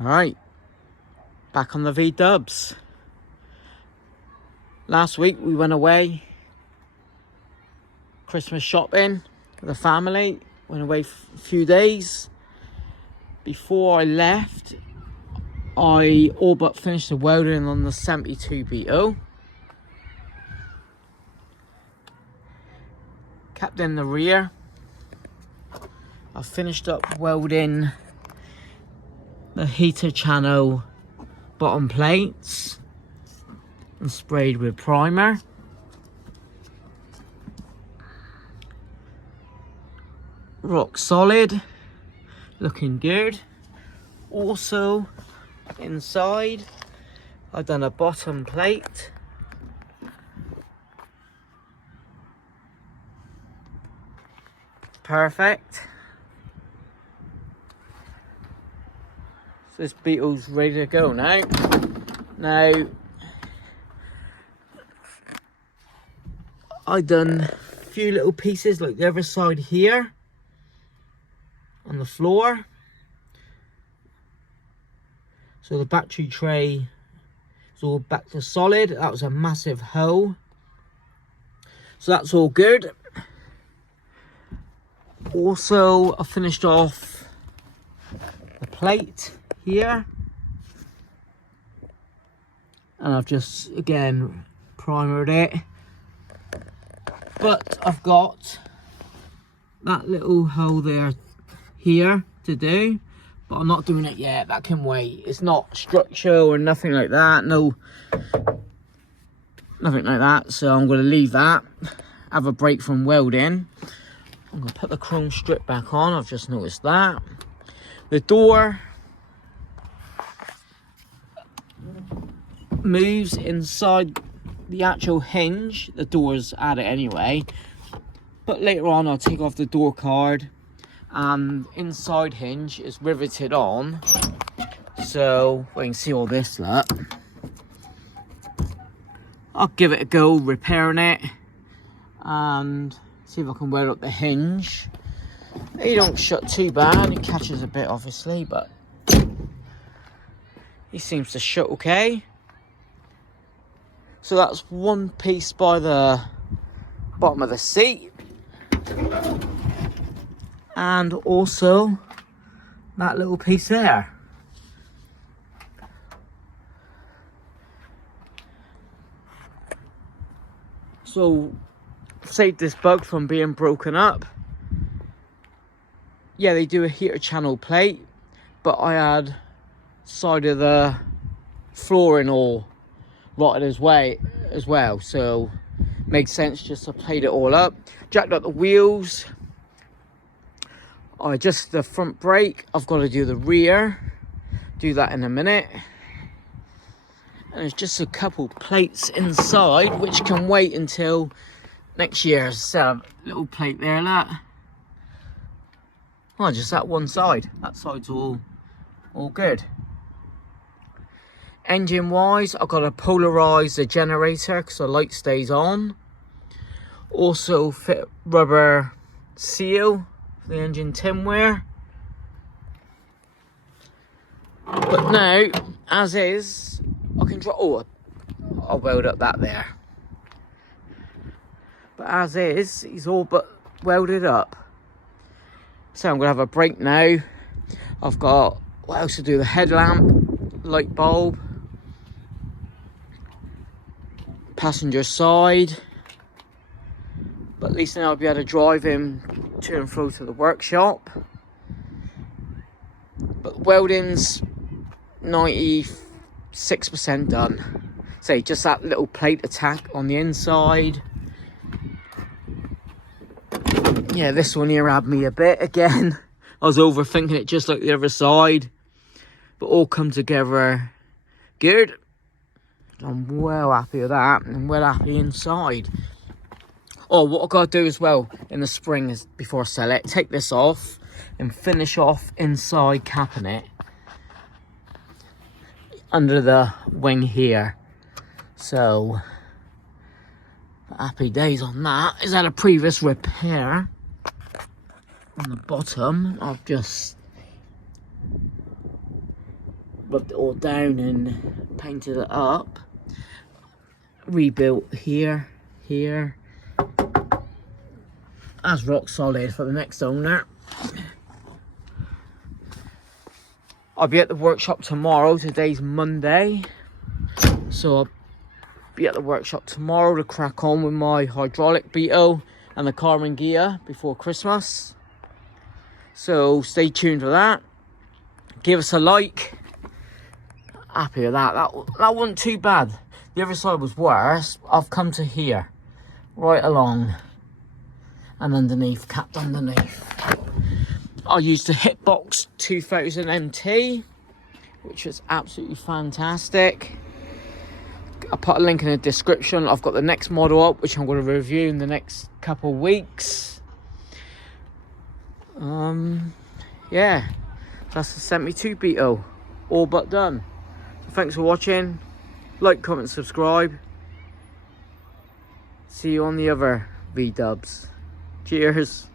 Alright, back on the V-dubs. Last week we went away Christmas shopping with the family. Went away a few days. Before I left, I all but finished the welding on the 72 Beetle. Kept in the rear. I finished up welding the heater channel bottom plates and sprayed with primer. Rock solid, looking good. Also inside I've done a bottom plate. Perfect. So this Beetle's ready to go now. Now I've done a few little pieces like the other side here on the floor. So the battery tray is all back to solid. That was a massive hole. So that's all good. Also, I finished off the plate here. And I've just, again, primered it. But I've got that little hole there here to do. But I'm not doing it yet. That can wait. It's not structural or nothing like that. No, nothing like that. So I'm going to leave that. Have a break from welding. I'm going to put the chrome strip back on. I've just noticed that. The door moves inside the actual hinge. The door's at it anyway. But later on I'll take off the door card. And inside hinge is riveted on. So we can see all this, look. I'll give it a go repairing it. And see if I can weld up the hinge. He don't shut too bad. It catches a bit obviously, but he seems to shut okay. So that's one piece by the bottom of the seat. And also that little piece there. So saved this bug from being broken up. Yeah, they do a heater channel plate, but I had side of the flooring all rotted as well, so made sense just to plate it all up. Jacked up the wheels. I adjusted the front brake. I've got to do the rear. Do that in a minute. And there's just a couple plates inside which can wait until next year. So little plate there, look. Oh, just that one side. That side's all good. Engine wise, I've got to polarize the generator because the light stays on. Also fit rubber seal for the engine tin wear. But now, as is, I can draw. Oh, I'll weld up that there. But as is, he's all but welded up. So I'm going to have a break now. I've got, what else to do? The headlamp, light bulb, passenger side. But at least now I'll be able to drive him to and fro to the workshop. But welding's 96% done. Say, just that little plate attack on the inside. Yeah, this one here had me a bit again. I was overthinking it just like the other side. But all come together good. I'm well happy with that. And well happy inside. Oh, what I've got to do as well in the spring is, before I sell it, take this off and finish off inside capping it. Under the wing here. So, happy days on that. Is that a previous repair? On the bottom, I've just rubbed it all down and painted it up. Rebuilt here. That's rock solid for the next owner. I'll be at the workshop tomorrow. Today's Monday, so I'll be at the workshop tomorrow to crack on with my hydraulic Beetle and the carbon gear before Christmas. So stay tuned for that. Give us a like. Happy with that. That wasn't too bad. The other side was worse. I've come to here, right along and underneath, capped underneath. I used the Hitbox 2000 MT, which was absolutely fantastic. I'll put a link in the description. I've got the next model up, which I'm going to review in the next couple of weeks. Yeah, that's the 72 Beetle, all but done. So thanks for watching. Like, comment, subscribe. See you on the other V-dubs. Cheers.